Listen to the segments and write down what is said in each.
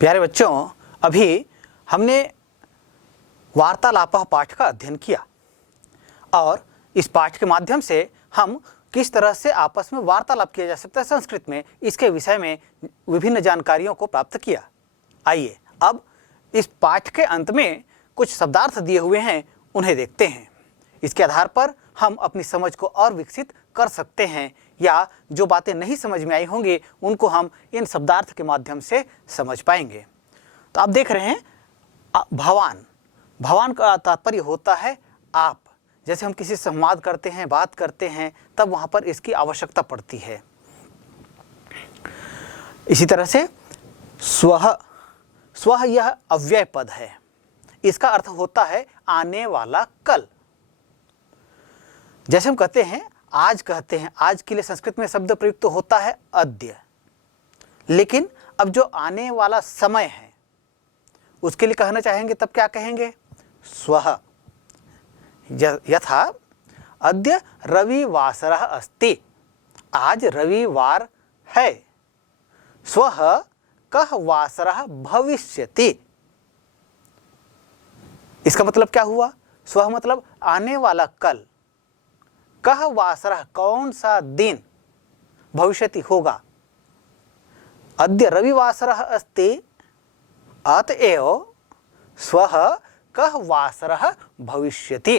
प्यारे बच्चों, अभी हमने वार्तालाप पाठ का अध्ययन किया और इस पाठ के माध्यम से हम किस तरह से आपस में वार्तालाप किया जा सकता है संस्कृत में, इसके विषय में विभिन्न जानकारियों को प्राप्त किया। आइए अब इस पाठ के अंत में कुछ शब्दार्थ दिए हुए हैं, उन्हें देखते हैं। इसके आधार पर हम अपनी समझ को और विकसित कर सकते हैं या जो बातें नहीं समझ में आई होंगी उनको हम इन शब्दार्थ के माध्यम से समझ पाएंगे। तो आप देख रहे हैं भवान, भवान का तात्पर्य होता है आप। जैसे हम किसी से संवाद करते हैं, बात करते हैं, तब वहाँ पर इसकी आवश्यकता पड़ती है। इसी तरह से स्वः, स्वः यह अव्यय पद है, इसका अर्थ होता है आने वाला कल। जैसे हम कहते हैं आज, कहते हैं आज के लिए संस्कृत में शब्द प्रयुक्त तो होता है अद्य, लेकिन अब जो आने वाला समय है उसके लिए कहना चाहेंगे तब क्या कहेंगे? स्वः। यथा अद्य रविवासरः अस्ति, आज रविवार है। स्वः कः वासरः भविष्यति, इसका मतलब क्या हुआ? स्वः मतलब आने वाला कल, कः वासरः कौन सा दिन, भविष्यति होगा। अद्य रविवासरः अस्ति, अतएव स्वः कः वासरः भविष्यति।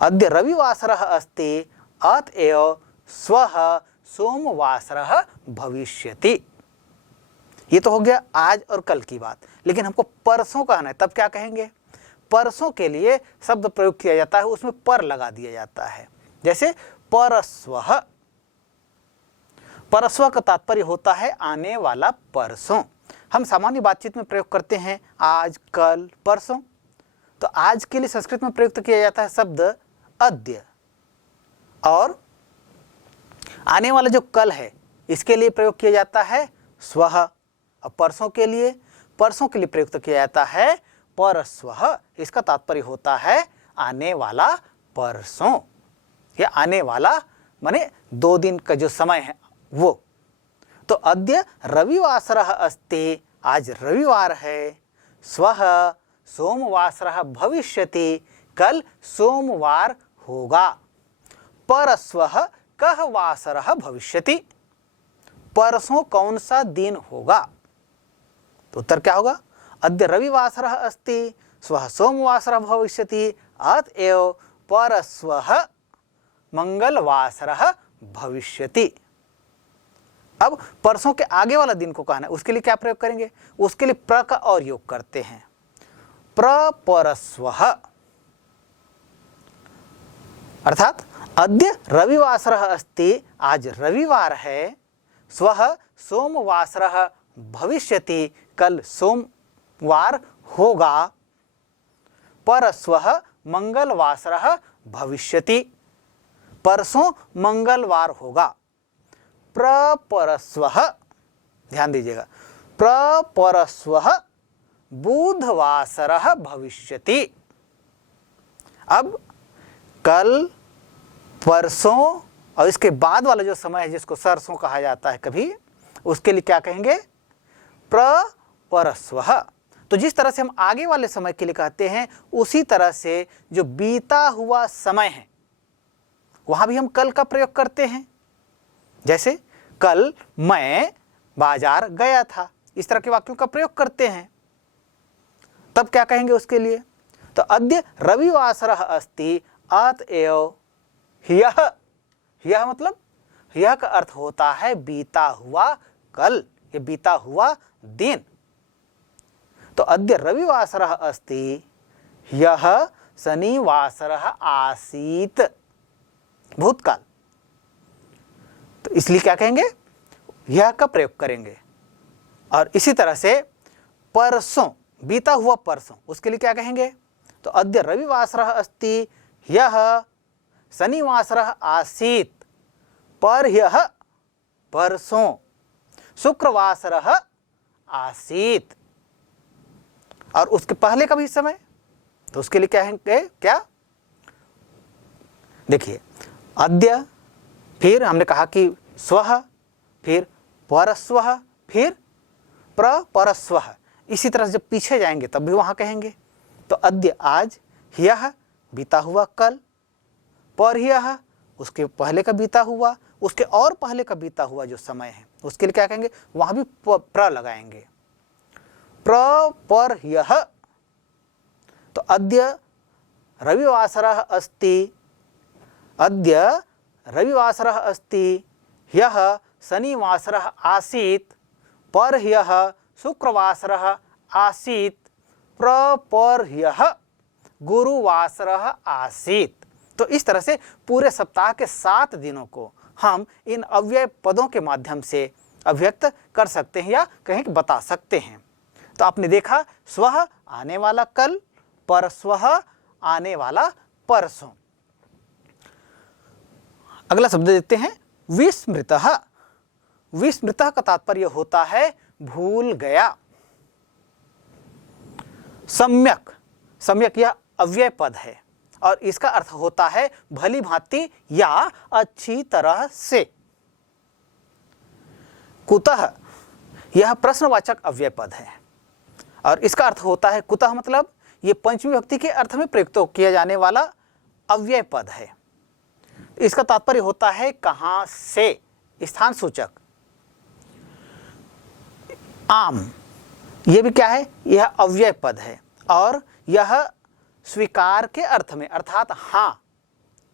अद्य रविवासरः अस्ति, अतएव स्वः सोमवासरः भविष्यति। ये तो हो गया आज और कल की बात, लेकिन हमको परसों कहना है, तब क्या कहेंगे? परसों के लिए शब्द प्रयोग किया जाता है, उसमें पर लगा दिया जाता है। जैसे परस्वः, परस्वः का तात्पर्य होता है आने वाला परसों। हम सामान्य बातचीत में प्रयोग करते हैं आज, कल, परसों। तो आज के लिए संस्कृत में प्रयुक्त किया जाता है शब्द अद्य, और आने वाला जो कल है इसके लिए प्रयोग किया जाता है स्वः। अब परसों के लिए प्रयुक्त किया जाता है परस्वः, इसका तात्पर्य होता है आने वाला परसों, या आने वाला माने 2 दिन का जो समय है वो। तो अद्य रविवासरः अस्ति, आज रविवार है। स्वः सोमवासरः भविष्यति, कल सोमवार होगा। परस्वः कः वासरः भविष्यति, परसों कौन सा दिन होगा। तो उत्तर क्या होगा? अद्य रविवासरः अस्ति, स्वः सोमवासरः भविष्यति, अतएव परस्वः मंगलवासरः भविष्यति। अब परसों के आगे वाला दिन को कहना है, उसके लिए क्या प्रयोग करेंगे? उसके लिए प्र का और योग करते हैं, प्रपरस्वः। अर्थात अद्य रविवासरः अस्ति, आज रविवार है। स्वः सोमवासरः भविष्यति, कल सोमवार होगा। परस्वः मंगलवासरः भविष्यति, परसों मंगलवार होगा। प्रपरस्वः, ध्यान दीजिएगा, प्रपरस्वः बुधवासरः भविष्यति। अब कल, परसों और इसके बाद वाला जो समय है जिसको सरसों कहा जाता है कभी, उसके लिए क्या कहेंगे? प्रपरस्वः। तो जिस तरह से हम आगे वाले समय के लिए कहते हैं, उसी तरह से जो बीता हुआ समय है वहां भी हम कल का प्रयोग करते हैं। जैसे कल मैं बाजार गया था, इस तरह के वाक्यों का प्रयोग करते हैं। तब क्या कहेंगे उसके लिए? तो अद्य रविवासरः अस्ति, अतएव यह मतलब यह का अर्थ होता है बीता हुआ कल, ये बीता हुआ दिन। तो अद्य रविवासरः अस्ति, यह शनिवासरः आसीत्, भूतकाल। तो इसलिए क्या कहेंगे? यह का प्रयोग करेंगे। और इसी तरह से परसों, बीता हुआ परसों, उसके लिए क्या कहेंगे? तो अद्य रविवासरः अस्ति, यह शनिवासरः आसीत्, पर यह परसों शुक्रवासरः आसीत्। और उसके पहले का भी समय, तो उसके लिए क्या कहेंगे? क्या देखिए, अद्य, फिर हमने कहा कि स्वः, फिर परस्वः, फिर परस्वः, इसी तरह जब पीछे जाएंगे तब भी वहां कहेंगे। तो अद्य आज, ह्यः बीता हुआ कल, परह्यः उसके पहले का बीता हुआ, उसके और पहले का बीता हुआ जो समय है उसके लिए क्या कहेंगे, वहां भी प्र लगाएंगे, परह्यः। तो अद्य रविवासरः अस्ति, अद्य रविवासरः अस्ति, ह्यः शनिवासरः आसीत्, परह्यः शुक्रवासरः आसीत्, प्रपर्ह्यः गुरुवासरः आसीत्। तो इस तरह से पूरे सप्ताह के 7 दिनों को हम इन अव्यय पदों के माध्यम से अभिव्यक्त कर सकते हैं या कहीं बता सकते हैं। तो आपने देखा स्वः आने वाला कल, परस्वः आने वाला परसों। अगला शब्द देते हैं विस्मृतः। विस्मृतः का तात्पर्य होता है भूल गया। सम्यक, सम्यक यह अव्यय पद है और इसका अर्थ होता है भली भांति या अच्छी तरह से। कुतः यह प्रश्नवाचक अव्यय पद है और इसका अर्थ होता है कुतः, मतलब यह पंचमी विभक्ति के अर्थ में प्रयुक्त किया जाने वाला अव्यय पद है। इसका तात्पर्य होता है कहां से, स्थान सूचक। आम, यह भी क्या है, यह अव्यय पद है और यह स्वीकार के अर्थ में अर्थात हां,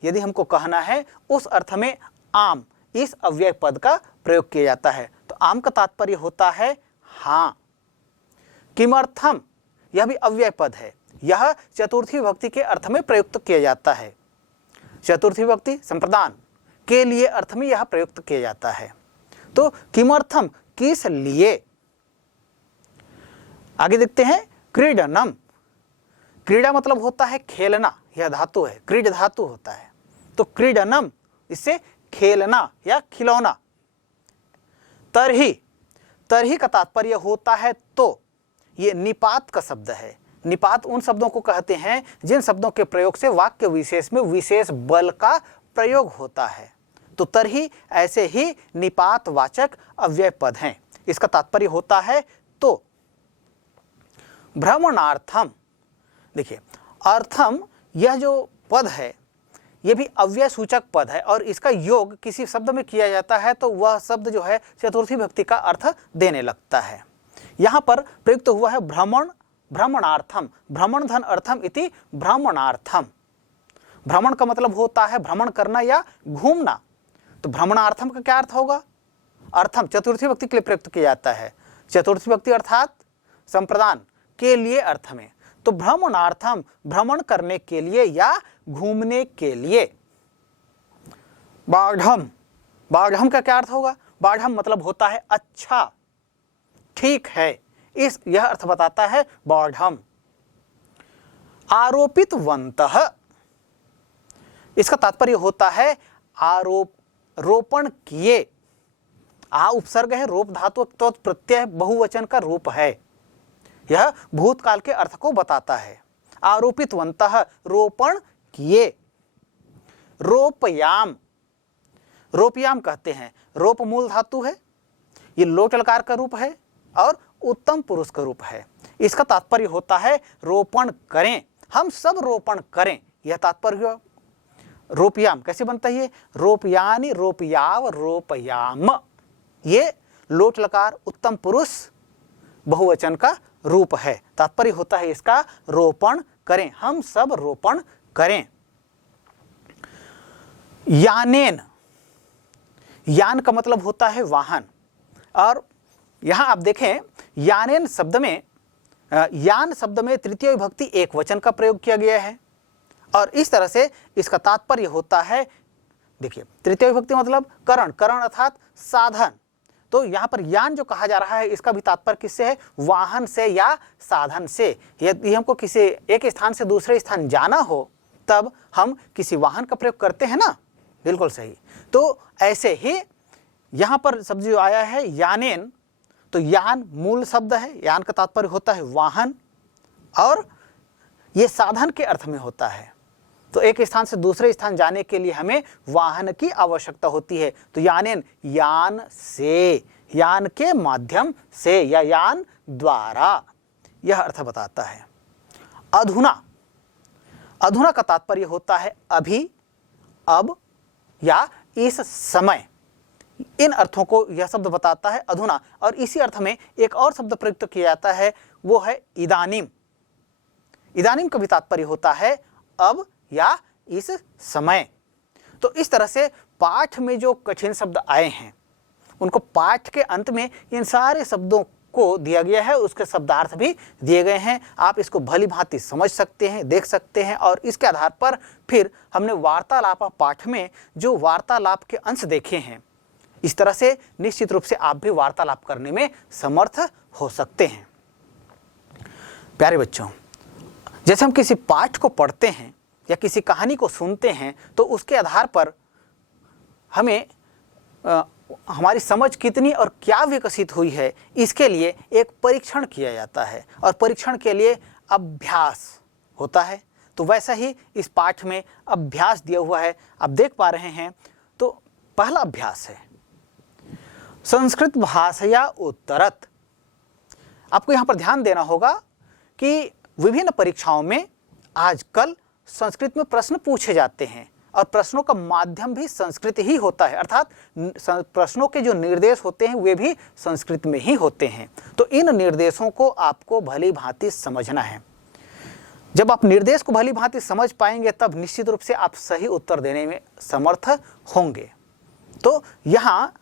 यदि हमको कहना है उस अर्थ में आम इस अव्यय पद का प्रयोग किया जाता है। तो आम का तात्पर्य होता है हां। किमर्थम, यह भी अव्यय पद है, यह चतुर्थी विभक्ति के अर्थ में प्रयुक्त किया जाता है। चतुर्थी विभक्ति संप्रदान के लिए अर्थ में यह प्रयुक्त किया जाता है। तो किमर्थम, किस लिए। आगे देखते हैं क्रीडनम। क्रीड़ा मतलब होता है खेलना, यह धातु है, क्रीड धातु होता है। तो क्रीडनम इससे खेलना या खिलौना। तरही, तरही का तात्पर्य होता है तो, ये निपात का शब्द है। निपात उन शब्दों को कहते हैं जिन शब्दों के प्रयोग से वाक्य विशेष में विशेष बल का प्रयोग होता है। तो तरही ऐसे ही निपात वाचक अव्यय पद हैं। इसका तात्पर्य होता है तो। भ्रमणार्थम, देखिए अर्थम यह जो पद है यह भी अव्यय सूचक पद है और इसका योग किसी शब्द में किया जाता है तो वह शब्द जो है चतुर्थी विभक्ति का अर्थ देने लगता है। यहाँ पर प्रयुक्त हुआ है भ्रमण, भ्रमणार्थम, भ्रमण धन अर्थम इति भ्रमणार्थम। भ्रमण का मतलब होता है भ्रमण करना या घूमना। तो भ्रमणार्थम का क्या अर्थ होगा, अर्थम चतुर्थी विभक्ति के लिए प्रयुक्त किया जाता है। चतुर्थी विभक्ति अर्थात संप्रदान के लिए अर्थ में। तो भ्रमणार्थम भ्रमण करने के लिए या घूमने के लिए। बाढ़म, बाढ़म का क्या अर्थ होगा, बाढ़म मतलब होता है अच्छा, ठीक है, इस यह अर्थ बताता है बाढ़म। आरोपितवन्तः, इसका तात्पर्य होता है आरोप, रोपण किए। आ उपसर्ग है, रोप धातु तो प्रत्यय बहुवचन का रूप है। यह भूतकाल के अर्थ को बताता है। आरोपितवन्तः रोपण किए। रोपयाम, रोपयाम कहते हैं, रोप मूल धातु है, ये लोट लकार का रूप है और उत्तम पुरुष का रूप है। इसका तात्पर्य होता है रोपण करें, हम सब रोपण करें, यह तात्पर्य। रोपयाम कैसे बनता है, ये रोपयानि, रोपयाव, रोपयाम, ये लोट लकार उत्तम पुरुष बहुवचन का रूप है। तात्पर्य होता है इसका रोपण करें, हम सब रोपण करें। यानेन, यान का मतलब होता है वाहन और यहां आप देखें यानेन शब्द में, यान शब्द में तृतीय विभक्ति एक वचन का प्रयोग किया गया है और इस तरह से इसका तात्पर्य होता है, देखिए तृतीय विभक्ति मतलब करण, करण अर्थात साधन। तो यहाँ पर यान जो कहा जा रहा है इसका भी तात्पर्य किससे है, वाहन से या साधन से। यदि हमको किसी एक स्थान से दूसरे स्थान जाना हो तब हम किसी वाहन का प्रयोग करते हैं ना, बिल्कुल सही। तो ऐसे ही यहाँ पर शब्द जो आया है यानेन, तो यान मूल शब्द है, यान का तात्पर्य होता है वाहन और ये साधन के अर्थ में होता है। तो एक स्थान से दूसरे स्थान जाने के लिए हमें वाहन की आवश्यकता होती है। तो यानेन यान से, यान के माध्यम से या यान द्वारा, यह अर्थ बताता है। अधुना, अधुना का तात्पर्य होता है अभी, अब या इस समय। इन अर्थों को यह शब्द बताता है अधुना। और इसी अर्थ में एक और शब्द प्रयुक्त किया जाता है, वो है इदानीम। इदानीम का भी तात्पर्य होता है अब या इस समय। तो इस तरह से पाठ में जो कठिन शब्द आए हैं उनको पाठ के अंत में इन सारे शब्दों को दिया गया है, उसके शब्दार्थ भी दिए गए हैं। आप इसको भली भांति समझ सकते हैं, देख सकते हैं, और इसके आधार पर फिर हमने वार्तालाप पाठ में जो वार्तालाप के अंश देखे हैं, इस तरह से निश्चित रूप से आप भी वार्तालाप करने में समर्थ हो सकते हैं। प्यारे बच्चों, जैसे हम किसी पाठ को पढ़ते हैं या किसी कहानी को सुनते हैं तो उसके आधार पर हमें हमारी समझ कितनी और क्या विकसित हुई है, इसके लिए एक परीक्षण किया जाता है, और परीक्षण के लिए अभ्यास होता है। तो वैसा ही इस पाठ में अभ्यास दिया हुआ है, आप देख पा रहे हैं। तो पहला अभ्यास है संस्कृत भाषया उत्तरत। आपको यहाँ पर ध्यान देना होगा कि विभिन्न परीक्षाओं में आजकल संस्कृत में प्रश्न पूछे जाते हैं, और प्रश्नों का माध्यम भी संस्कृत ही होता है, अर्थात प्रश्नों के जो निर्देश होते हैं वे भी संस्कृत में ही होते हैं। तो इन निर्देशों को आपको भली भांति समझना है। जब आप निर्देश को भली भांति समझ पाएंगे तब निश्चित रूप से आप सही उत्तर देने में समर्थ होंगे। तो यहाँ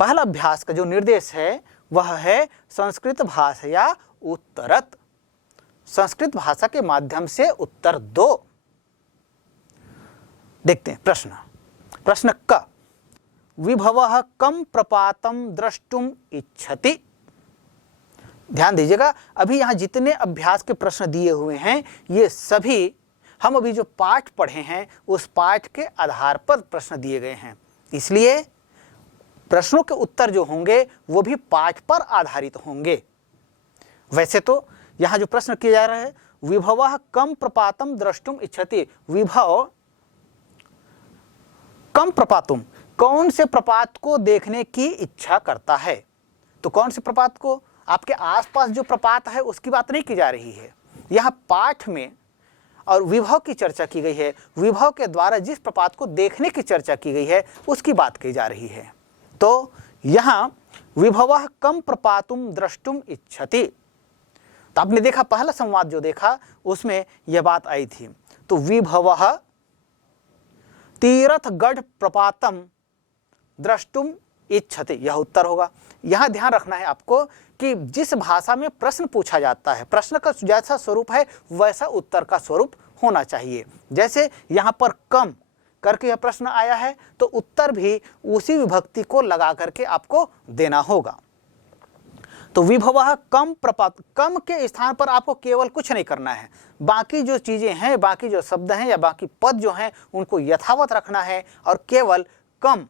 पहला अभ्यास का जो निर्देश है वह है संस्कृत भाषया उत्तरत। संस्कृत भाषा के माध्यम से उत्तर दो। देखते हैं प्रश्न क, विभवः कम प्रपातम द्रष्टुम इच्छति। ध्यान दीजिएगा, अभी यहाँ जितने अभ्यास के प्रश्न दिए हुए हैं ये सभी हम अभी जो पाठ पढ़े हैं उस पाठ के आधार पर प्रश्न दिए गए हैं, इसलिए प्रश्नों के उत्तर जो होंगे वो भी पाठ पर आधारित होंगे। वैसे तो यहाँ जो प्रश्न किया जा रहा है, विभवः कम प्रपातम द्रष्टुम इच्छति, विभव कम प्रपातुम, कौन से प्रपात को देखने की इच्छा करता है। तो कौन से प्रपात को, आपके आसपास जो प्रपात है उसकी बात नहीं की जा रही है। यहाँ पाठ में और विभव की चर्चा की गई है, विभव के द्वारा जिस प्रपात को देखने की चर्चा की गई है उसकी बात की जा रही है। तो यहाँ विभवः कम प्रपातुम द्रष्टुम इच्छति। तो आपने देखा पहला संवाद जो देखा उसमें यह बात आई थी। तो विभवः तीर्थगढ़ प्रपातम द्रष्टुम इच्छति, यह उत्तर होगा। यहाँ ध्यान रखना है आपको कि जिस भाषा में प्रश्न पूछा जाता है, प्रश्न का जैसा स्वरूप है वैसा उत्तर का स्वरूप होना चाहिए। जैसे यहाँ पर कम करके यह प्रश्न आया है तो उत्तर भी उसी विभक्ति को लगा करके आपको देना होगा। तो विभवः कम प्रपात, कम के स्थान पर आपको केवल कुछ नहीं करना है, बाकी जो चीजें हैं, बाकी जो शब्द हैं या बाकी पद जो हैं उनको यथावत रखना है, और केवल कम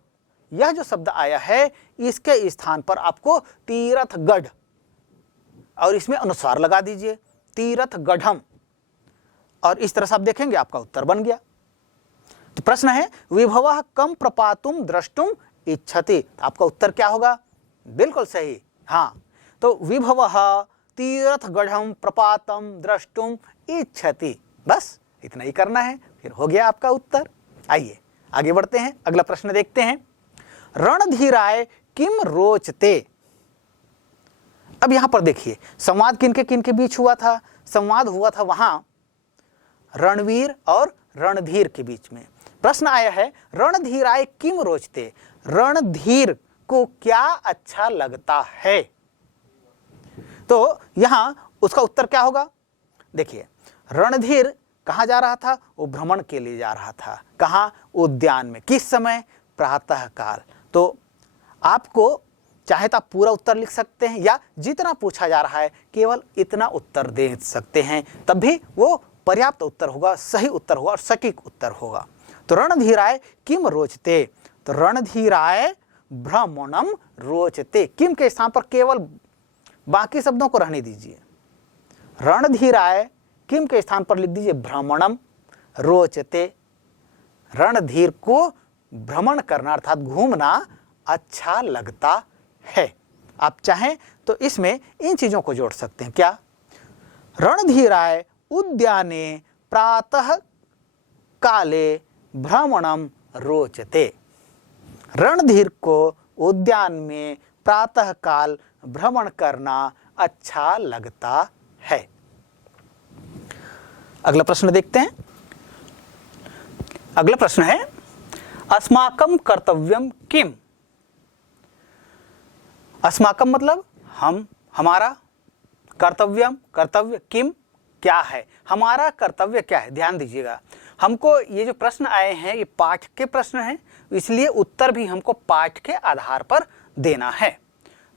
यह जो शब्द आया है इसके स्थान पर आपको तीर्थगढ़ और इसमें अनुस्वार लगा दीजिए, तीर्थगढ़म, और इस तरह से आप देखेंगे आपका उत्तर बन गया। तो प्रश्न है विभवः कम प्रपातुम द्रष्टुम इच्छति, आपका उत्तर क्या होगा? बिल्कुल सही, हाँ। तो विभवः तीर्थगढ़म प्रपातम द्रष्टुम इच्छति, बस इतना ही करना है, फिर हो गया आपका उत्तर। आइए आगे बढ़ते हैं, अगला प्रश्न देखते हैं। रणधीराय किम रोचते। अब यहां पर देखिए संवाद किनके किनके बीच हुआ था? संवाद हुआ था वहां रणवीर और रणधीर के बीच में। प्रश्न आया है रणधीराय किम रोचते, रणधीर को क्या अच्छा लगता है। तो यहां उसका उत्तर क्या होगा? देखिए रणधीर कहां जा रहा था? वो भ्रमण के लिए जा रहा था। कहां? उद्यान में। किस समय? प्रातः काल। तो आपको चाहे तो आप पूरा उत्तर लिख सकते हैं या जितना पूछा जा रहा है केवल इतना उत्तर दे सकते हैं, तब भी वो पर्याप्त उत्तर होगा, सही उत्तर होगा और सटीक उत्तर होगा। तो रणधीराय किम रोचते, तो रणधीराय भ्रमणम रोचते, किम के स्थान पर केवल बाकी शब्दों को रहने दीजिए। रणधीराय किम के स्थान पर लिख दीजिए भ्रमणम रोचते। रणधीर को भ्रमण करना अर्थात घूमना अच्छा लगता है। आप चाहें तो इसमें इन चीज़ों को जोड़ सकते हैं। क्या? रणधीराय उद्याने प्रातः काले भ्रमणम रोचते। रणधीर को उद्यान में प्रातः काल भ्रमण करना अच्छा लगता है। अगला प्रश्न देखते हैं। अगला प्रश्न है अस्माकं कर्तव्यम किम। अस्माकं मतलब हम, हमारा, कर्तव्यम कर्तव्य, किम क्या है, हमारा कर्तव्य क्या है। ध्यान दीजिएगा, हमको ये जो प्रश्न आए हैं ये पाठ के प्रश्न हैं, इसलिए उत्तर भी हमको पाठ के आधार पर देना है।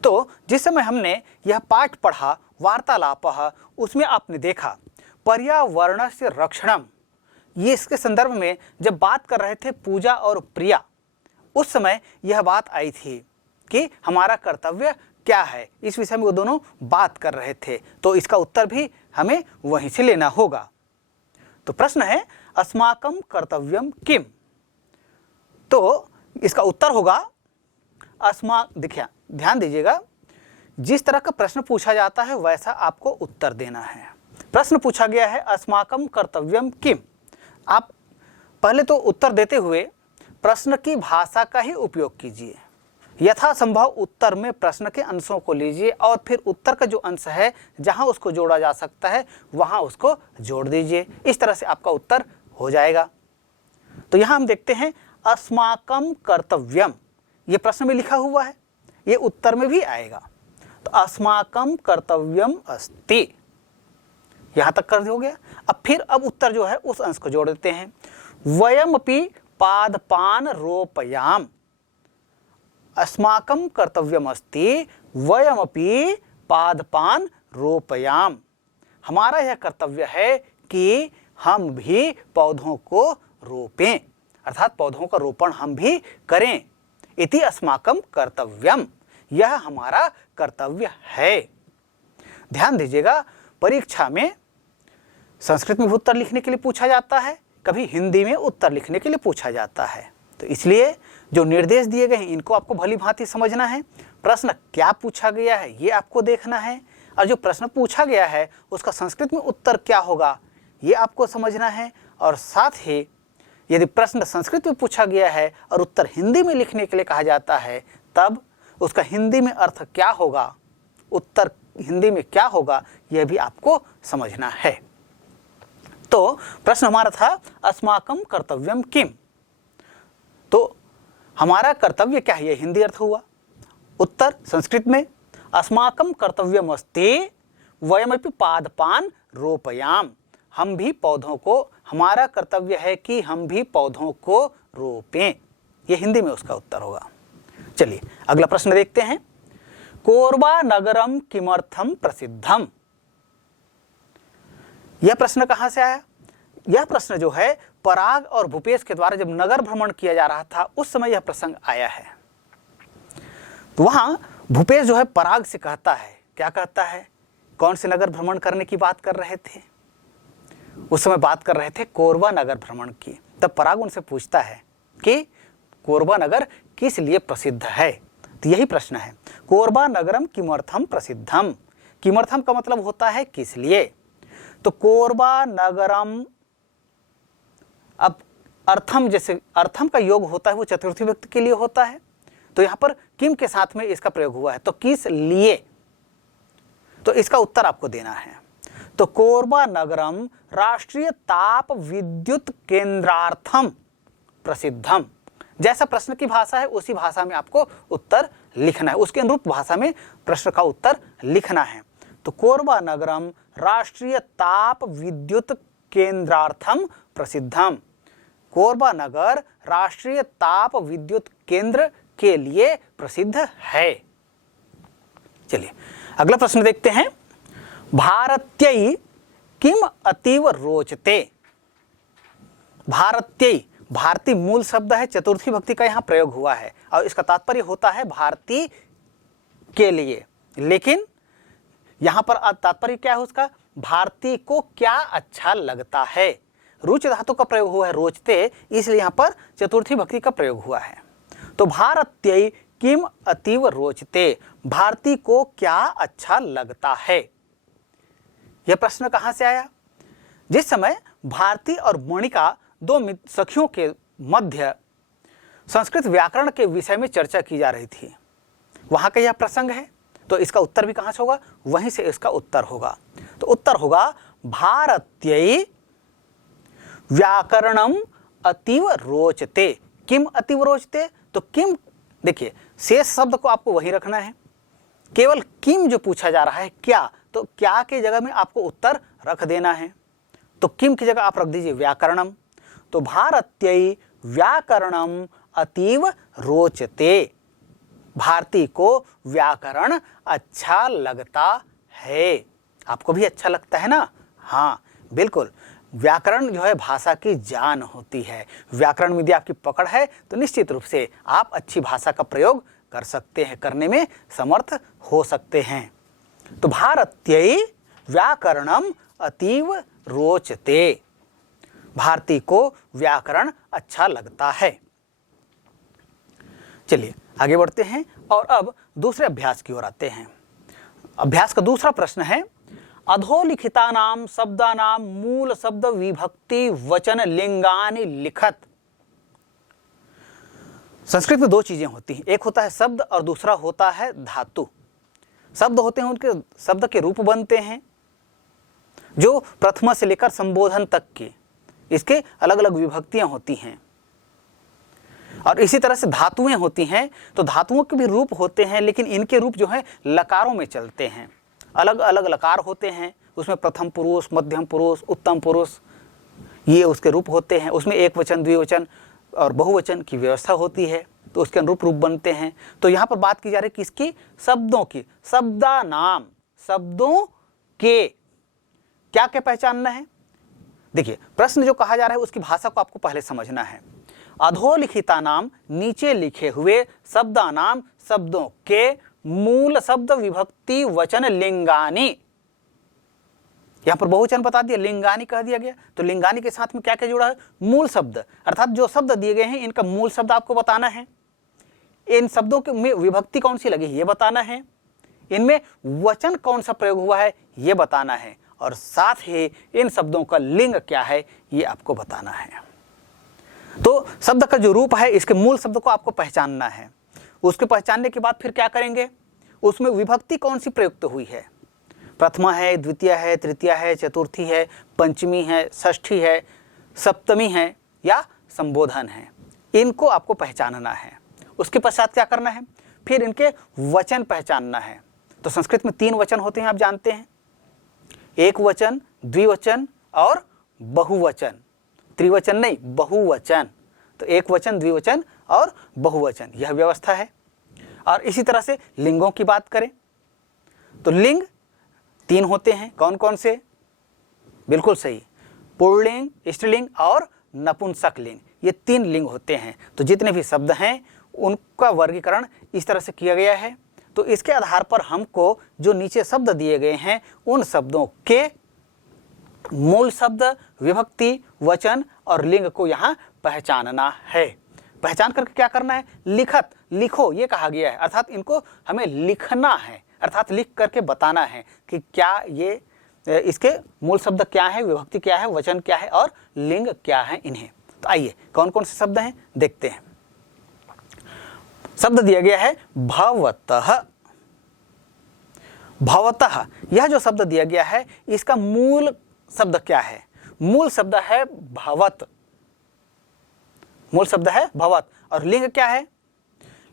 तो जिस समय हमने यह पाठ पढ़ा वार्तालापः, उसमें आपने देखा पर्यावरणस्य रक्षणम, ये इसके संदर्भ में जब बात कर रहे थे पूजा और प्रिया, उस समय यह बात आई थी कि हमारा कर्तव्य क्या है, इस विषय में वो दोनों बात कर रहे थे। तो इसका उत्तर भी हमें वहीं से लेना होगा। तो प्रश्न है अस्माकं कर्तव्यम किम, तो इसका उत्तर होगा देखिए ध्यान दीजिएगा, जिस तरह का प्रश्न पूछा जाता है वैसा आपको उत्तर देना है। प्रश्न पूछा गया है अस्माकं कर्तव्यम किम, आप पहले तो उत्तर देते हुए प्रश्न की भाषा का ही उपयोग कीजिए। यथासंभव उत्तर में प्रश्न के अंशों को लीजिए और फिर उत्तर का जो अंश है जहां उसको जोड़ा जा सकता है वहां उसको जोड़ दीजिए। इस तरह से आपका उत्तर हो जाएगा। तो यहां हम देखते हैं अस्माकं कर्तव्यम, ये प्रश्न में लिखा हुआ है, ये उत्तर में भी आएगा। तो अस्माकं कर्तव्यम अस्ति, यहां तक कर हो गया। अब उत्तर जो है उस अंश को जोड़ देते हैं। वयमपि पादपान रोपयाम, अस्माकं कर्तव्यम अस्ति वयमपि पादपान रोपयाम, हमारा यह कर्तव्य है कि हम भी पौधों को रोपें, अर्थात पौधों का रोपण हम भी करें। इति अस्माकं कर्तव्यम, यह हमारा कर्तव्य है। ध्यान दीजिएगा, परीक्षा में संस्कृत में उत्तर लिखने के लिए पूछा जाता है, कभी हिंदी में उत्तर लिखने के लिए पूछा जाता है। तो इसलिए जो निर्देश दिए गए हैं इनको आपको भली भांति समझना है। प्रश्न क्या पूछा गया है ये आपको देखना है, और जो प्रश्न पूछा गया है उसका संस्कृत में उत्तर क्या होगा ये आपको समझना है। और साथ ही यदि प्रश्न संस्कृत में पूछा गया है और उत्तर हिंदी में लिखने के लिए कहा जाता है, तब उसका हिंदी में अर्थ क्या होगा, उत्तर हिंदी में क्या होगा, यह भी आपको समझना है। तो प्रश्न हमारा था अस्माकं कर्तव्यम किम, तो हमारा कर्तव्य क्या है, यह हिंदी अर्थ हुआ। उत्तर संस्कृत में अस्माकं कर्तव्यम अस्ति वयमपि पादपान रोपयाम, हम भी पौधों को, हमारा कर्तव्य है कि हम भी पौधों को रोपें, यह हिंदी में उसका उत्तर होगा। चलिए अगला प्रश्न देखते हैं। कोरबा नगरम किमर्थम प्रसिद्धम, यह प्रश्न कहां से आया? यह प्रश्न जो है पराग और भूपेश के द्वारा जब नगर भ्रमण किया जा रहा था उस समय यह प्रसंग आया है। तो वहां भूपेश जो है पराग से कहता है, क्या कहता है, कौन से नगर भ्रमण करने की बात कर रहे थे? उस समय बात कर रहे थे कोरबा नगर भ्रमण की। तब पराग उनसे पूछता है कि कोरबा नगर किस लिए प्रसिद्ध है। तो यही प्रश्न है, कोरबा नगरम किमर्थम प्रसिद्धम, किमर्थम का मतलब होता है किस लिए। तो कोरबा नगरम, अब अर्थम, जैसे अर्थम का योग होता है वो चतुर्थी व्यक्ति के लिए होता है, तो यहां पर किम के साथ में इसका प्रयोग हुआ है, तो किस लिए, तो इसका उत्तर आपको देना है। तो कोरबा नगरम राष्ट्रीय ताप विद्युत केंद्रार्थम प्रसिद्धम, जैसा प्रश्न की भाषा है उसी भाषा में आपको उत्तर लिखना है, उसके अनुरूप भाषा में प्रश्न का उत्तर लिखना है। तो कोरबा नगरम राष्ट्रीय ताप विद्युत केंद्रार्थम प्रसिद्धम, कोरबा नगर राष्ट्रीय ताप विद्युत केंद्र के लिए प्रसिद्ध है। चलिए अगला प्रश्न देखते हैं। भारत्यै किम अतीव रोचते, भारत्यै, भारतीय मूल शब्द है, चतुर्थी भक्ति का यहां प्रयोग हुआ है और इसका तात्पर्य होता है भारतीय के लिए, लेकिन यहां पर तात्पर्य क्या है उसका, भारतीय को क्या अच्छा लगता है। रुच धातु का प्रयोग हुआ है रोचते, इसलिए यहां पर चतुर्थी भक्ति का प्रयोग हुआ है। तो भारत्यै किम अतीव रोचते, भारती को क्या अच्छा लगता है। यह प्रश्न कहां से आया? जिस समय भारती और मोनिका दो सखियों के मध्य संस्कृत व्याकरण के विषय में चर्चा की जा रही थी, वहां का यह प्रसंग है। तो इसका उत्तर भी कहां से होगा? वहीं से इसका उत्तर होगा। तो उत्तर होगा भारत्यै व्याकरणम अतीव रोचते। किम अतीव रोचते? तो किम, देखिए शेष शब्द को आपको वही रखना है, केवल किम जो पूछा जा रहा है क्या, तो क्या के जगह में आपको उत्तर रख देना है। तो किम की जगह आप रख दीजिए व्याकरणम। तो भारत्यै व्याकरणम अतीव रोचते, भारती को व्याकरण अच्छा लगता है। आपको भी अच्छा लगता है ना? हाँ बिल्कुल। व्याकरण जो है भाषा की जान होती है। व्याकरण में यदि आपकी पकड़ है तो निश्चित रूप से आप अच्छी भाषा का प्रयोग कर सकते हैं, करने में समर्थ हो सकते हैं। तो भारत्यै व्याकरणम अतीव रोचते, भारती को व्याकरण अच्छा लगता है। चलिए आगे बढ़ते हैं और अब दूसरे अभ्यास की ओर आते हैं। अभ्यास का दूसरा प्रश्न है, अधोलिखितानां शब्दानां मूल शब्द विभक्ति वचन लिंगानि लिखत। संस्कृत में दो चीजें होती हैं, एक होता है शब्द और दूसरा होता है धातु। शब्द होते हैं, उनके शब्द के रूप बनते हैं जो प्रथमा से लेकर संबोधन तक की, इसके अलग अलग विभक्तियां होती हैं। और इसी तरह से धातुएं होती हैं, तो धातुओं के भी रूप होते हैं, लेकिन इनके रूप जो है लकारों में चलते हैं। अलग अलग लकार होते हैं, उसमें प्रथम पुरुष, मध्यम पुरुष, उत्तम पुरुष, ये उसके रूप होते हैं। उसमें एक वचन, द्विवचन और बहुवचन की व्यवस्था होती है, तो उसके अनुरूप रूप बनते हैं। तो यहाँ पर बात की जा रही है किसकी? शब्दों की। शब्दानाम, शब्दों के क्या क्या पहचानना है? देखिए प्रश्न जो कहा जा रहा है उसकी भाषा को आपको पहले समझना है। अधोलिखिता नाम, नीचे लिखे हुए, शब्दानाम, शब्दों के, मूल शब्द विभक्ति वचन लिंगानी, यहां पर बहुवचन बता दिया, लिंगानी कह दिया गया। तो लिंगानी के साथ में क्या क्या जुड़ा है? मूल शब्द, अर्थात जो शब्द दिए गए हैं इनका मूल शब्द आपको बताना है। इन शब्दों के में विभक्ति कौन सी लगी ये बताना है, इनमें वचन कौन सा प्रयोग हुआ है ये बताना है, और साथ ही इन शब्दों का लिंग क्या है ये आपको बताना है। तो शब्द का जो रूप है, इसके मूल शब्द को आपको पहचानना है। उसके पहचानने के बाद फिर क्या करेंगे? उसमें विभक्ति कौन सी प्रयुक्त हुई है, प्रथमा है, द्वितीय है, तृतीय है, चतुर्थी है, पंचमी है, षष्ठी है, सप्तमी है या संबोधन है, इनको आपको पहचानना है। उसके पश्चात क्या करना है? फिर इनके वचन पहचानना है। तो संस्कृत में 3 वचन होते हैं, आप जानते हैं, एक वचन, द्विवचन और बहुवचन। त्रिवचन नहीं, बहुवचन। तो एक वचन, द्विवचन और बहुवचन, यह व्यवस्था है। और इसी तरह से लिंगों की बात करें तो लिंग 3 होते हैं, कौन कौन से? बिल्कुल सही, पुल्लिंग, स्त्रीलिंग और नपुंसक लिंग, ये 3 लिंग होते हैं। तो जितने भी शब्द हैं उनका वर्गीकरण इस तरह से किया गया है। तो इसके आधार पर हमको जो नीचे शब्द दिए गए हैं उन शब्दों के मूल शब्द, विभक्ति, वचन और लिंग को यहाँ पहचानना है। पहचान करके क्या करना है? लिखत, लिखो ये कहा गया है, अर्थात इनको हमें लिखना है, अर्थात लिख करके बताना है कि क्या ये, इसके मूल शब्द क्या है, विभक्ति क्या है, वचन क्या है और लिंग क्या है इन्हें। तो आइए कौन कौन से शब्द हैं देखते हैं। शब्द दिया गया है भवतः। भवतः, यह जो शब्द दिया गया है इसका मूल शब्द क्या है? मूल शब्द है भवत, मूल शब्द है भवत। और लिंग क्या है?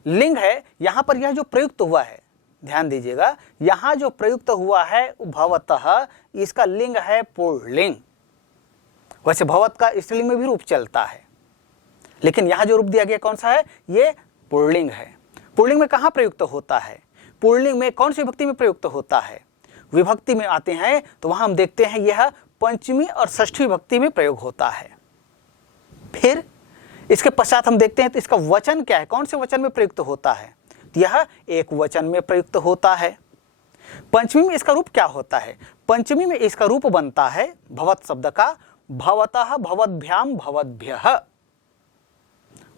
लिंग है यहां पर यह जो प्रयुक्त हुआ है, ध्यान दीजिएगा, यहां जो प्रयुक्त हुआ है भवतः, इसका लिंग है पुल्लिंग। वैसे भवत का स्त्रीलिंग में भी रूप चलता है, लेकिन यहां जो रूप दिया गया कौन सा है? ये पुल्लिंग है। पुल्लिंग में कहां प्रयुक्त होता है? पुल्लिंग में कौन सी विभक्ति में प्रयुक्त होता है? विभक्ति में आते हैं तो वहां हम देखते हैं यह पंचमी और षष्ठी विभक्ति में प्रयोग होता है। फिर इसके पश्चात हम देखते हैं तो इसका वचन क्या है, कौन से वचन में प्रयुक्त होता है? तो यह एक वचन में प्रयुक्त होता है। पंचमी में इसका रूप क्या होता है? पंचमी में इसका रूप बनता है भवत शब्द का भवतः भवद्भ्याम भवद्भ्यः,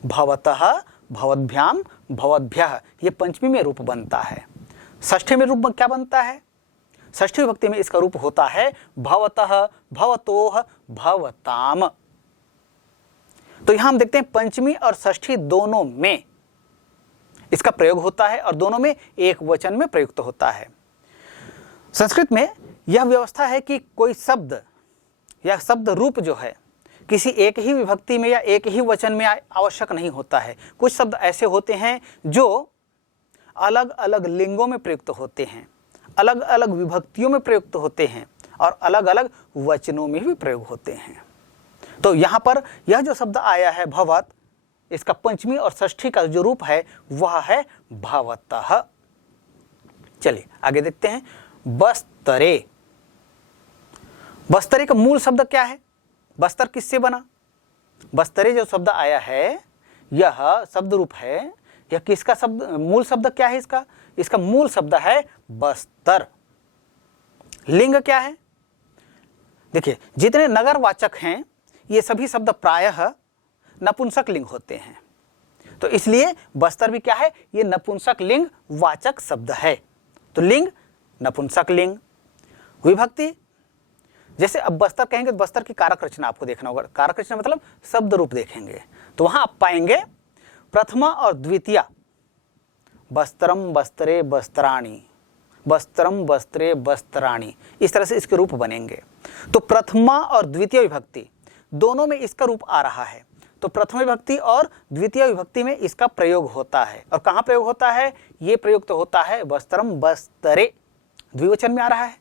भवतः भवद्भ्याम भवद्भ्यः, ये पंचमी में रूप बनता है। षष्ठी में रूप क्या बनता है? षष्ठी विभक्ति में इसका रूप होता है भवतः, भवतोः, भवताम। तो यहां हम देखते हैं पंचमी और षष्ठी दोनों में इसका प्रयोग होता है और दोनों में एक वचन में प्रयुक्त होता है। संस्कृत में यह व्यवस्था है कि कोई शब्द या शब्द रूप जो है किसी एक ही विभक्ति में या एक ही वचन में आवश्यक नहीं होता है। कुछ शब्द ऐसे होते हैं जो अलग अलग लिंगों में प्रयुक्त होते हैं, अलग अलग विभक्तियों में प्रयुक्त होते हैं और अलग अलग वचनों में भी प्रयोग होते हैं। तो यहाँ पर यह जो शब्द आया है भवत, इसका पंचमी और षष्ठी का जो रूप है वह है भवतः। चलिए आगे देखते हैं। बस्तरे, बस्तरे का मूल शब्द क्या है? बस्तर किससे बना? बस्तरे जो शब्द आया है यह शब्द रूप है, यह किसका शब्द, मूल शब्द क्या है इसका? इसका मूल शब्द है बस्तर। लिंग क्या है? देखिए, जितने नगरवाचक हैं ये सभी शब्द प्रायः नपुंसक लिंग होते हैं, तो इसलिए बस्तर भी क्या है? ये नपुंसक लिंग वाचक शब्द है। तो लिंग नपुंसक लिंग। विभक्ति, जैसे अब बस्तर कहेंगे तो बस्तर की कारक रचना आपको देखना होगा। कारक रचना मतलब शब्द रूप देखेंगे तो वहां आप पाएंगे प्रथमा और द्वितीया, बस्त्रम, बस्तरे, बस्त्राणी, बस्त्रम, बस्त्रे, बस्त्राणी, इस तरह से इसके रूप बनेंगे। तो प्रथमा और द्वितीय विभक्ति दोनों में इसका रूप आ रहा है। तो प्रथम विभक्ति और द्वितीय विभक्ति में इसका प्रयोग होता है। और कहाँ प्रयोग होता है? ये प्रयोग तो होता है बस्त्रम, बस्तरे, द्विवचन में आ रहा है।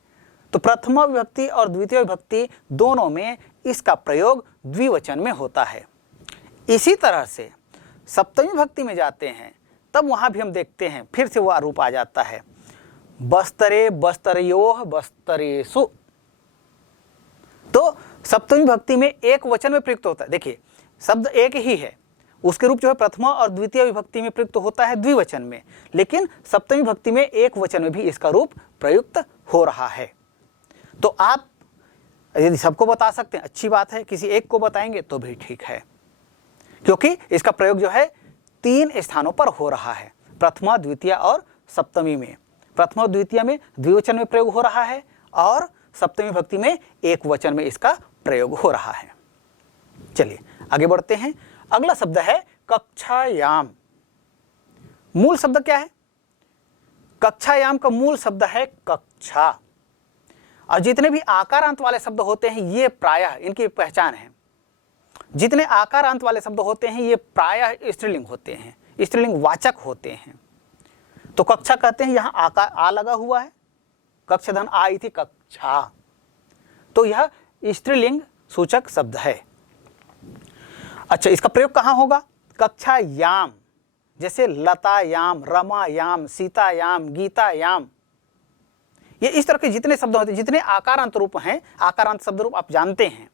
तो प्रथम विभक्ति और द्वितीय विभक्ति दोनों में इसका प्रयोग द्विवचन में होता है। इसी तरह से सप्तमी विभक्ति में जाते हैं तब वहां भी हम देखते हैं फिर से वह रूप आ जाता है बस्तरे, बस्तरयोः, बस्तरेषु। तो सप्तमी विभक्ति में एक वचन में प्रयुक्त होता है। देखिए, शब्द एक ही है, उसके रूप जो है प्रथमा और द्वितीय विभक्ति में प्रयुक्त होता है द्विवचन में, लेकिन सप्तमी विभक्ति में एक वचन में भी इसका रूप प्रयुक्त हो रहा है। तो आप यदि सबको बता सकते हैं अच्छी बात है, किसी एक को बताएंगे तो भी ठीक है, क्योंकि इसका प्रयोग जो है 3 स्थानों पर हो रहा है, प्रथमा, द्वितीय और सप्तमी में। प्रथमा और द्वितीय में द्विवचन में प्रयोग हो रहा है और सप्तमी विभक्ति में एक वचन में इसका प्रयोग हो रहा है। चलिए आगे बढ़ते हैं। अगला शब्द है कक्षायाम। मूल शब्द क्या है? कक्षायाम का मूल शब्द है कक्षा। और जितने भी आकारांत वाले शब्द होते हैं ये प्रायः इनकी पहचान है, जितने आकारांत वाले शब्द होते हैं ये प्रायः स्त्रीलिंग होते हैं, स्त्रीलिंग वाचक होते हैं। तो कक्षा कहते हैं, यहाँ आकार आ लगा हुआ है, कक्ष धन आई थी कक्षा, तो यह स्त्रीलिंग सूचक शब्द है। अच्छा, इसका प्रयोग कहाँ होगा? कक्षायाम, जैसे लतायाम, रमायाम, सीतायाम, गीतायाम, ये इस तरह के जितने शब्द होते हैं, जितने आकारांत रूप हैं, आकारांत शब्द रूप आप जानते हैं,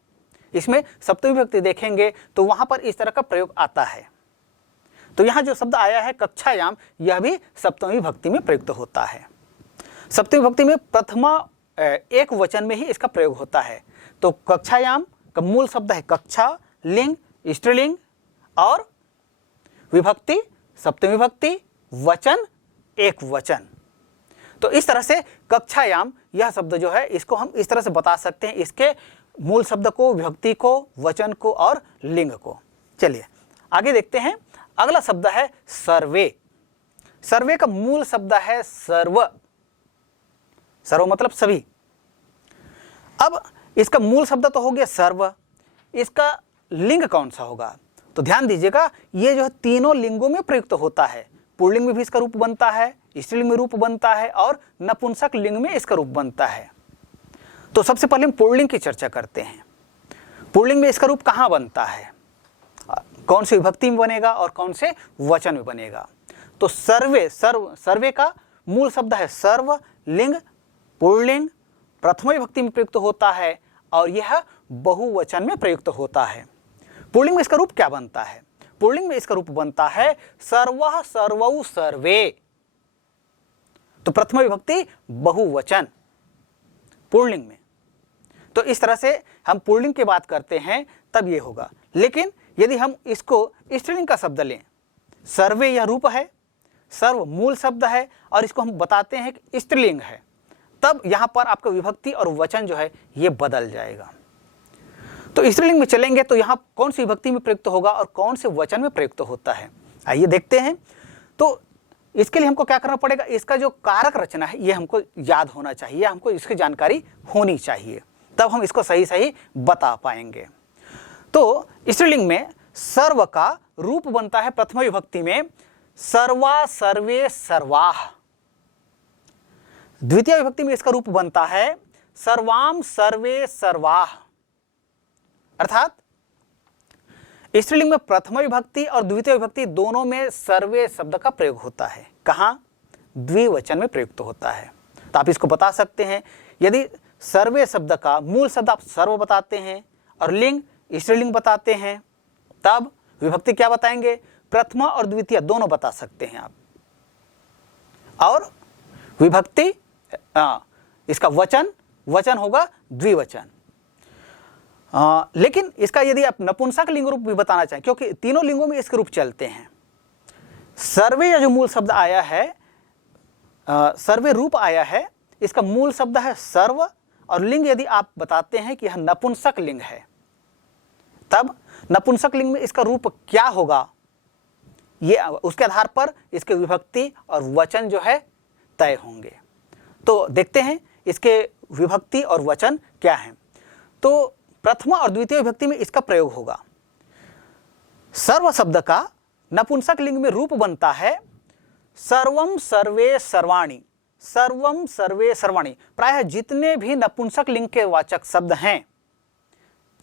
इसमें सप्तमी विभक्ति देखेंगे तो वहां पर इस तरह का प्रयोग आता है। तो यहाँ जो शब्द आया है कक्षायाम, यह भी सप्तमी विभक्ति में प्रयुक्त होता है। सप्तमी विभक्ति में प्रथमा एक वचन में ही इसका प्रयोग होता है। तो कक्षायाम का मूल शब्द है कक्षा, लिंग स्त्रीलिंग और विभक्ति सप्तमी विभक्ति, वचन एक वचन। तो इस तरह से कक्षायाम यह शब्द जो है इसको हम इस तरह से बता सकते हैं, इसके मूल शब्द को, विभक्ति को, वचन को और लिंग को। चलिए आगे देखते हैं। अगला शब्द है सर्वे। सर्वे का मूल शब्द है सर्व। सर्व मतलब सभी। अब इसका मूल शब्द तो हो गया सर्व, इसका लिंग कौन सा होगा? तो ध्यान दीजिएगा, ये जो है तीनों लिंगों में प्रयुक्त होता है। पुल्लिंग में भी इसका रूप बनता है, स्त्रीलिंग में रूप बनता है और नपुंसक लिंग में इसका रूप बनता है। तो सबसे पहले हम पुल्लिंग की चर्चा करते हैं। पुल्लिंग में इसका रूप कहाँ बनता है, कौन सी विभक्ति में बनेगा और कौन से वचन में बनेगा? तो सर्वे, सर्वे का मूल शब्द है सर्व, लिंग पुल्लिंग, प्रथम विभक्ति में प्रयुक्त होता है और यह बहुवचन में प्रयुक्त होता है। पुल्लिंग में इसका रूप क्या बनता है? पुल्लिंग में इसका रूप बनता है सर्वः, सर्वौ, सर्वे। तो प्रथम विभक्ति बहुवचन पुल्लिंग में। तो इस तरह से हम पुल्लिंग की बात करते हैं तब ये होगा। लेकिन यदि हम इसको स्त्रीलिंग का शब्द लें, सर्वे यह रूप है, सर्व मूल शब्द है और इसको हम बताते हैं कि स्त्रीलिंग है, तब यहाँ पर आपका विभक्ति और वचन जो है ये बदल जाएगा। तो स्त्रीलिंग में चलेंगे तो यहाँ कौन सी विभक्ति में प्रयुक्त होगा और कौन से वचन में प्रयुक्त होता है, आइए देखते हैं। तो इसके लिए हमको क्या करना पड़ेगा, इसका जो कारक रचना है ये हमको याद होना चाहिए, हमको इसकी जानकारी होनी चाहिए, तब हम इसको सही सही बता पाएंगे। तो स्त्रीलिंग में सर्व का रूप बनता है प्रथम विभक्ति में सर्वा सर्वे सर्वाः, द्वितीय विभक्ति में इसका रूप बनता है सर्वाम सर्वे सर्वाः। अर्थात स्त्रीलिंग में प्रथम विभक्ति और द्वितीय विभक्ति दोनों में सर्वे शब्द का प्रयोग होता है। कहाँ? द्विवचन में प्रयुक्त होता है। तो आप इसको बता सकते हैं, यदि सर्वे शब्द का मूल शब्द आप सर्व बताते हैं और लिंग स्त्रीलिंग बताते हैं, तब विभक्ति क्या बताएंगे? प्रथमा और द्वितीय दोनों बता सकते हैं आप। और विभक्ति इसका वचन होगा द्विवचन। लेकिन इसका यदि आप नपुंसक लिंग रूप भी बताना चाहें, क्योंकि तीनों लिंगों में इसके रूप चलते हैं। सर्वे या जो मूल शब्द आया है, सर्वे रूप आया है, इसका मूल शब्द है सर्व और लिंग यदि आप बताते हैं कि यह नपुंसक लिंग है, तब नपुंसक लिंग में इसका रूप क्या होगा, ये उसके आधार पर इसके विभक्ति और वचन जो है तय होंगे। तो देखते हैं इसके विभक्ति और वचन क्या हैं। तो प्रथमा और द्वितीय विभक्ति में इसका प्रयोग होगा। सर्व शब्द का नपुंसक लिंग में रूप बनता है सर्वम सर्वे सर्वाणि, सर्वम सर्वे सर्वाणि। प्रायः जितने भी नपुंसक लिंग के वाचक शब्द हैं,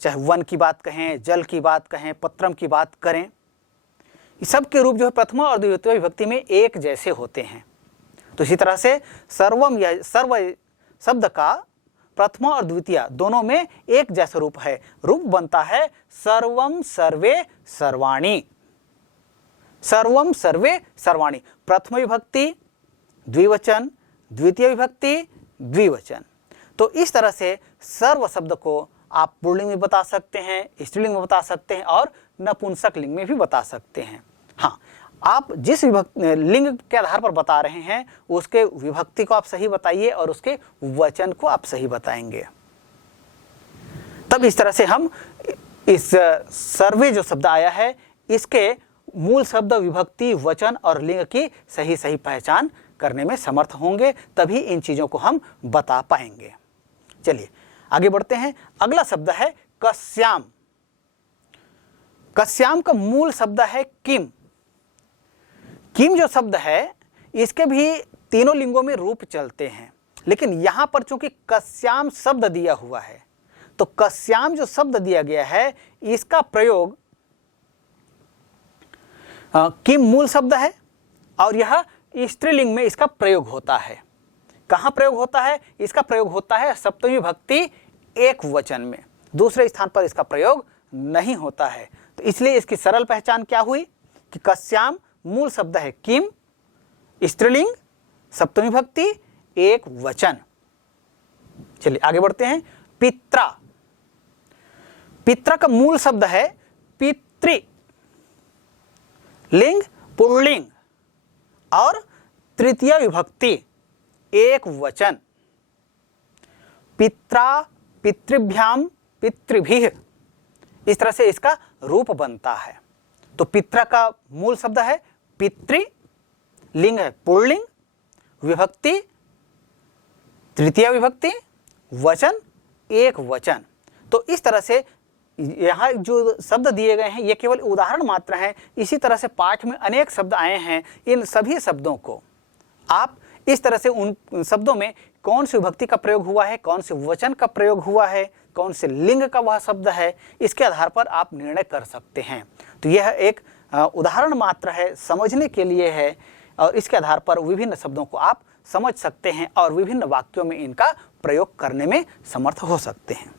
चाहे वन की बात कहें, जल की बात कहें, पत्रम की बात करें, इस सब के रूप जो है प्रथमा और द्वितीय विभक्ति में एक जैसे होते हैं। तो इसी तरह से सर्वम या सर्व शब्द का प्रथमा और द्वितीय दोनों में एक जैसा रूप है। रूप बनता है सर्वम सर्वे सर्वाणि, सर्वम सर्वे सर्वाणि। प्रथम विभक्ति द्विवचन, द्वितीय विभक्ति द्विवचन। तो इस तरह से सर्व शब्द को आप पुल्लिंग में बता सकते हैं, स्त्रीलिंग में बता सकते हैं और नपुंसक लिंग में भी बता सकते हैं। हाँ, आप जिस लिंग के आधार पर बता रहे हैं उसके विभक्ति को आप सही बताइए और उसके वचन को आप सही बताएंगे। तब इस तरह से हम इस सर्वे जो शब्द आया है इसके मूल शब्द, विभक्ति, वचन और लिंग की सही सही पहचान करने में समर्थ होंगे, तभी इन चीज़ों को हम बता पाएंगे। चलिए आगे बढ़ते हैं। अगला शब्द है कस्याम। कस्याम का मूल शब्द है किम। किम जो शब्द है इसके भी तीनों लिंगों में रूप चलते हैं, लेकिन यहां पर चूंकि कस्याम शब्द दिया हुआ है, तो कस्याम जो शब्द दिया गया है इसका प्रयोग किम मूल शब्द है और यह स्त्रीलिंग में इसका प्रयोग होता है। कहां प्रयोग होता है? इसका प्रयोग होता है सप्तमी विभक्ति एक वचन में, दूसरे स्थान पर इसका प्रयोग नहीं होता है। तो इसलिए इसकी सरल पहचान क्या हुई कि कस्याम मूल शब्द है किम, स्त्रीलिंग, सप्तमी विभक्ति एक वचन। चलिए आगे बढ़ते हैं। पित्रा। पित्रा का मूल शब्द है पितृ, लिंग पुल्लिंग और तृतीय विभक्ति एक वचन। पित्रा, पितृभ्याम, पितृभिः, इस तरह से इसका रूप बनता है। तो पित्रा का मूल शब्द है पितृ, लिंग है पुल्लिंग, विभक्ति तृतीय विभक्ति, वचन एक वचन। तो इस तरह से यहाँ जो शब्द दिए गए हैं ये केवल उदाहरण मात्र हैं। इसी तरह से पाठ में अनेक शब्द आए हैं। इन सभी शब्दों को आप इस तरह से उन शब्दों में कौन सी विभक्ति का प्रयोग हुआ है, कौन से वचन का प्रयोग हुआ है, कौन से लिंग का वह शब्द है, इसके आधार पर आप निर्णय कर सकते हैं। तो यह एक उदाहरण मात्र है, समझने के लिए है, और इसके आधार पर विभिन्न शब्दों को आप समझ सकते हैं और विभिन्न वाक्यों में इनका प्रयोग करने में समर्थ हो सकते हैं।